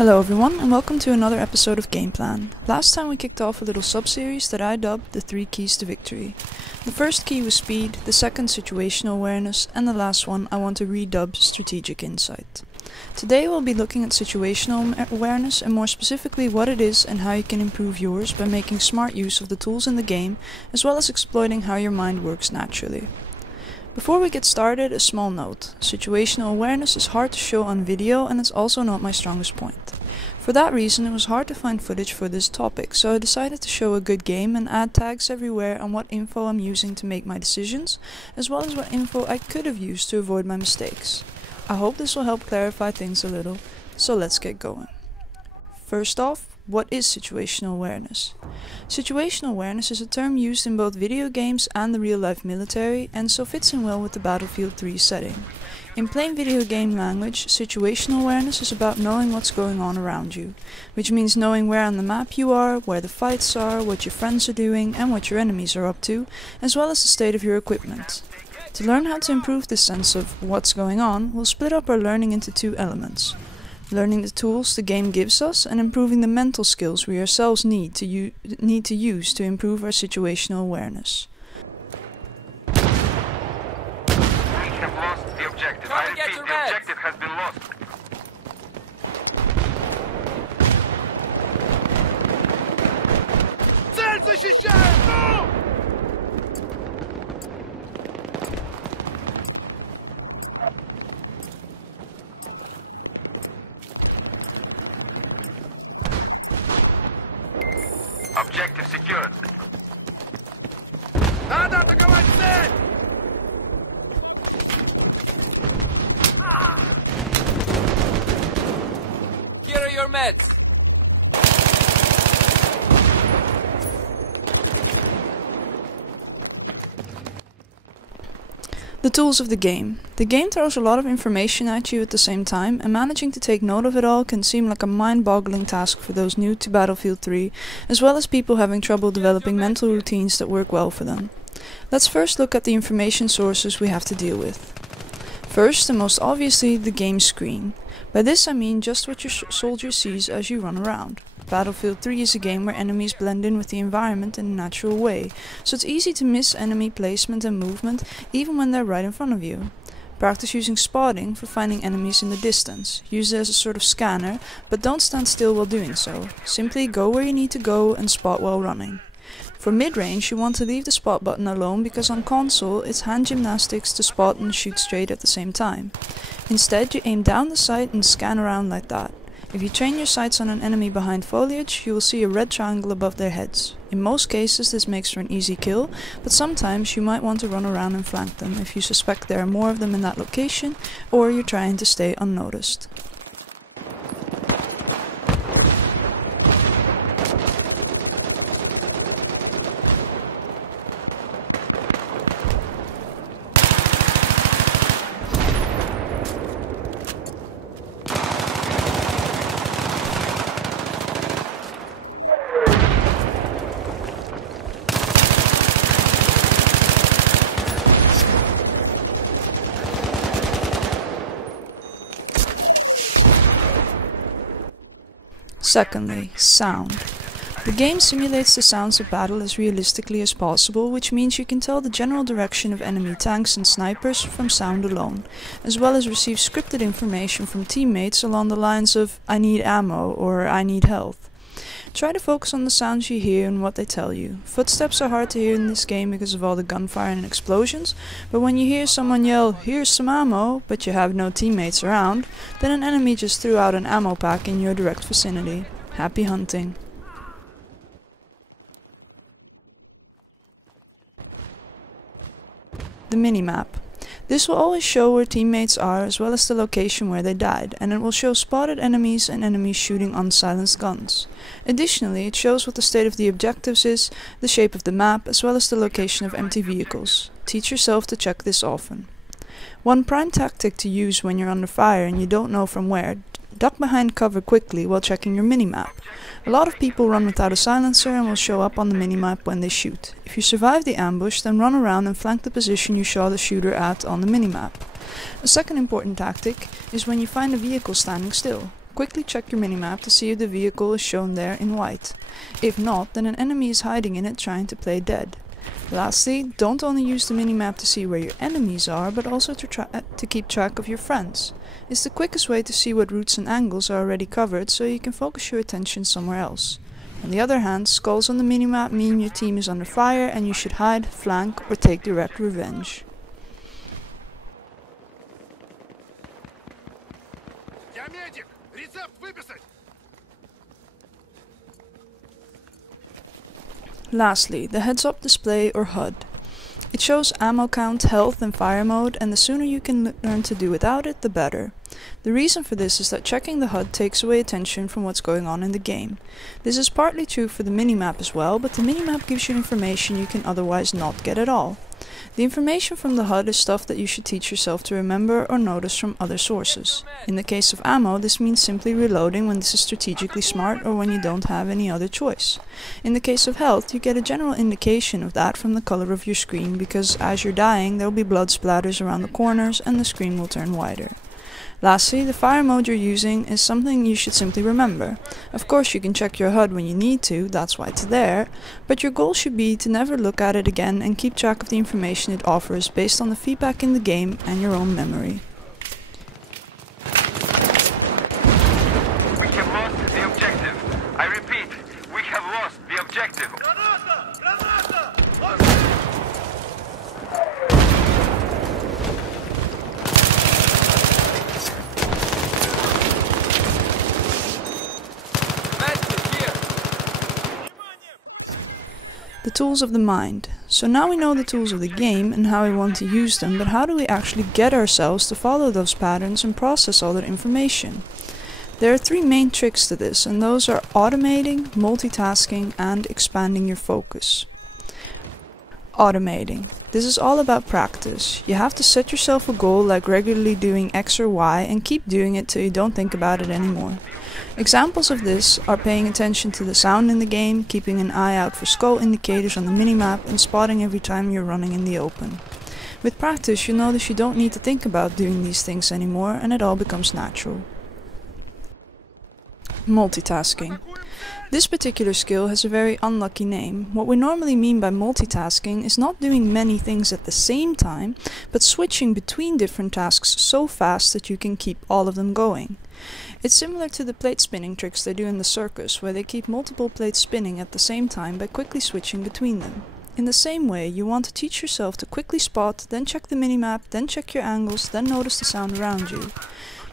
Hello everyone, and welcome to another episode of Game Plan. Last time we kicked off a little sub-series that I dubbed the 3 keys to victory. The first key was speed, the second situational awareness, and the last one I want to redub strategic insight. Today we'll be looking at situational awareness and more specifically what it is and how you can improve yours by making smart use of the tools in the game, as well as exploiting how your mind works naturally. Before we get started, a small note. Situational awareness is hard to show on video and it's also not my strongest point. For that reason it was hard to find footage for this topic, so I decided to show a good game and add tags everywhere on what info I'm using to make my decisions, as well as what info I could have used to avoid my mistakes. I hope this will help clarify things a little, so let's get going. First off, what is situational awareness? Situational awareness is a term used in both video games and the real-life military, and so fits in well with the Battlefield 3 setting. In plain video game language, situational awareness is about knowing what's going on around you, which means knowing where on the map you are, where the fights are, what your friends are doing, and what your enemies are up to, as well as the state of your equipment. To learn how to improve this sense of what's going on, we'll split up our learning into two elements. Learning the tools the game gives us and improving the mental skills we ourselves need to use to improve our situational awareness. We have lost the objective. I repeat, the objective has been lost. Цель защищаем! Ну! Objective secured. Надо атаковать цель! Here are your meds. The tools of the game. The game throws a lot of information at you at the same time, and managing to take note of it all can seem like a mind-boggling task for those new to Battlefield 3, as well as people having trouble developing mental routines that work well for them. Let's first look at the information sources we have to deal with. First, and most obviously, the game screen. By this I mean just what your soldier sees as you run around. Battlefield 3 is a game where enemies blend in with the environment in a natural way, so it's easy to miss enemy placement and movement even when they're right in front of you. Practice using spotting for finding enemies in the distance. Use it as a sort of scanner, but don't stand still while doing so. Simply go where you need to go and spot while running. For mid-range, you want to leave the spot button alone because on console it's hand gymnastics to spot and shoot straight at the same time. Instead, you aim down the sight and scan around like that. If you train your sights on an enemy behind foliage, you will see a red triangle above their heads. In most cases this makes for an easy kill, but sometimes you might want to run around and flank them if you suspect there are more of them in that location, or you're trying to stay unnoticed. Secondly, sound. The game simulates the sounds of battle as realistically as possible, which means you can tell the general direction of enemy tanks and snipers from sound alone, as well as receive scripted information from teammates along the lines of "I need ammo" or "I need health." Try to focus on the sounds you hear and what they tell you. Footsteps are hard to hear in this game because of all the gunfire and explosions, but when you hear someone yell, "Here's some ammo," but you have no teammates around, then an enemy just threw out an ammo pack in your direct vicinity. Happy hunting. The minimap. This will always show where teammates are as well as the location where they died, and it will show spotted enemies and enemies shooting unsilenced guns. Additionally, it shows what the state of the objectives is, the shape of the map, as well as the location of empty vehicles. Teach yourself to check this often. One prime tactic to use when you're under fire and you don't know from where: duck behind cover quickly while checking your minimap. A lot of people run without a silencer and will show up on the minimap when they shoot. If you survive the ambush, then run around and flank the position you saw the shooter at on the minimap. A second important tactic is when you find a vehicle standing still. quickly check your minimap to see if the vehicle is shown there in white. If not, then an enemy is hiding in it trying to play dead. Lastly, don't only use the minimap to see where your enemies are, but also to keep track of your friends. It's the quickest way to see what routes and angles are already covered, so you can focus your attention somewhere else. On the other hand, skulls on the minimap mean your team is under fire and you should hide, flank, or take direct revenge. Lastly, the heads-up display or HUD. It shows ammo count, health and fire mode, and the sooner you can learn to do without it, the better. The reason for this is that checking the HUD takes away attention from what's going on in the game. This is partly true for the minimap as well, but the minimap gives you information you can otherwise not get at all. The information from the HUD is stuff that you should teach yourself to remember or notice from other sources. In the case of ammo, this means simply reloading when this is strategically smart or when you don't have any other choice. In the case of health, you get a general indication of that from the color of your screen, because as you're dying there will be blood splatters around the corners and the screen will turn wider. Lastly, the fire mode you're using is something you should simply remember. Of course you can check your HUD when you need to, that's why it's there, but your goal should be to never look at it again and keep track of the information it offers based on the feedback in the game and your own memory. We have lost the objective. I repeat, we have lost the objective. The tools of the mind. So now we know the tools of the game and how we want to use them, but how do we actually get ourselves to follow those patterns and process all that information? There are three main tricks to this, and those are automating, multitasking, and expanding your focus. Automating. This is all about practice. You have to set yourself a goal like regularly doing X or Y and keep doing it till you don't think about it anymore. Examples of this are paying attention to the sound in the game, keeping an eye out for skull indicators on the minimap, and spotting every time you're running in the open. With practice, you notice you don't need to think about doing these things anymore and it all becomes natural. Multitasking. This particular skill has a very unlucky name. What we normally mean by multitasking is not doing many things at the same time, but switching between different tasks so fast that you can keep all of them going. It's similar to the plate spinning tricks they do in the circus, where they keep multiple plates spinning at the same time by quickly switching between them. In the same way, you want to teach yourself to quickly spot, then check the minimap, then check your angles, then notice the sound around you.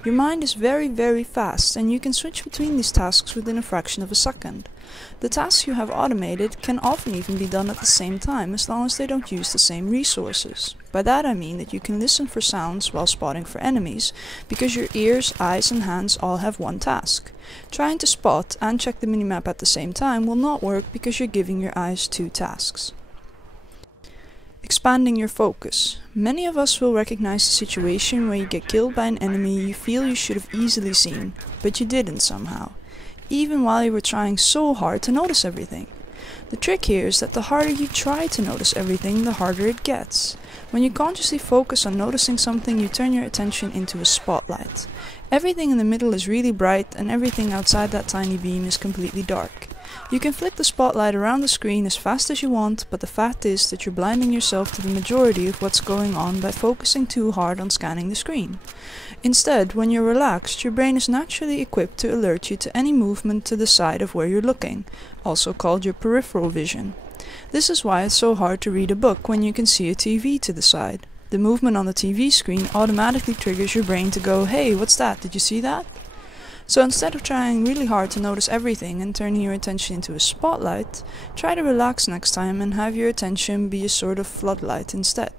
Your mind is very fast, and you can switch between these tasks within a fraction of a second. The tasks you have automated can often even be done at the same time, as long as they don't use the same resources. By that I mean that you can listen for sounds while spotting for enemies, because your ears, eyes and hands all have one task. Trying to spot and check the minimap at the same time will not work because you're giving your eyes two tasks. Expanding your focus. Many of us will recognize a situation where you get killed by an enemy you feel you should have easily seen, but you didn't somehow, even while you were trying so hard to notice everything. The trick here is that the harder you try to notice everything, the harder it gets. When you consciously focus on noticing something, you turn your attention into a spotlight. Everything in the middle is really bright, and everything outside that tiny beam is completely dark. You can flick the spotlight around the screen as fast as you want, but the fact is that you're blinding yourself to the majority of what's going on by focusing too hard on scanning the screen. Instead, when you're relaxed, your brain is naturally equipped to alert you to any movement to the side of where you're looking, also called your peripheral vision. This is why it's so hard to read a book when you can see a TV to the side. The movement on the TV screen automatically triggers your brain to go, "Hey, what's that? Did you see that?" So instead of trying really hard to notice everything and turning your attention into a spotlight, try to relax next time and have your attention be a sort of floodlight instead.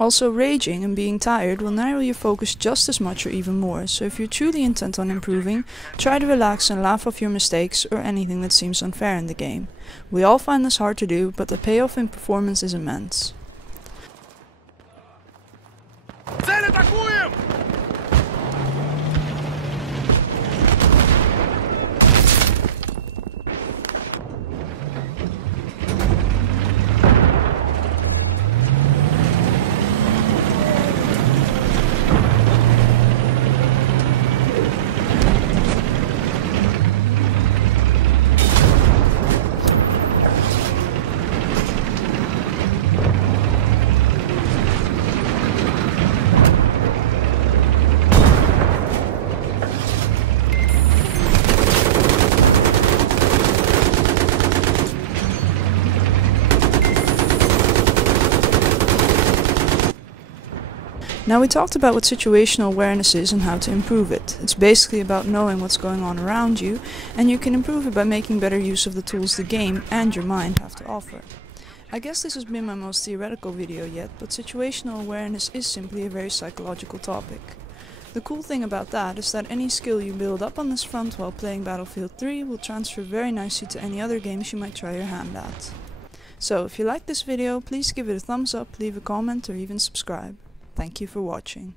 Also, raging and being tired will narrow your focus just as much or even more, so if you're truly intent on improving, try to relax and laugh off your mistakes or anything that seems unfair in the game. We all find this hard to do, but the payoff in performance is immense. Цель атакуем! Now we talked about what situational awareness is and how to improve it. It's basically about knowing what's going on around you, and you can improve it by making better use of the tools the game and your mind have to offer. I guess this has been my most theoretical video yet, but situational awareness is simply a very psychological topic. The cool thing about that is that any skill you build up on this front while playing Battlefield 3 will transfer very nicely to any other games you might try your hand at. So if you liked this video, please give it a thumbs up, leave a comment or even subscribe. Thank you for watching.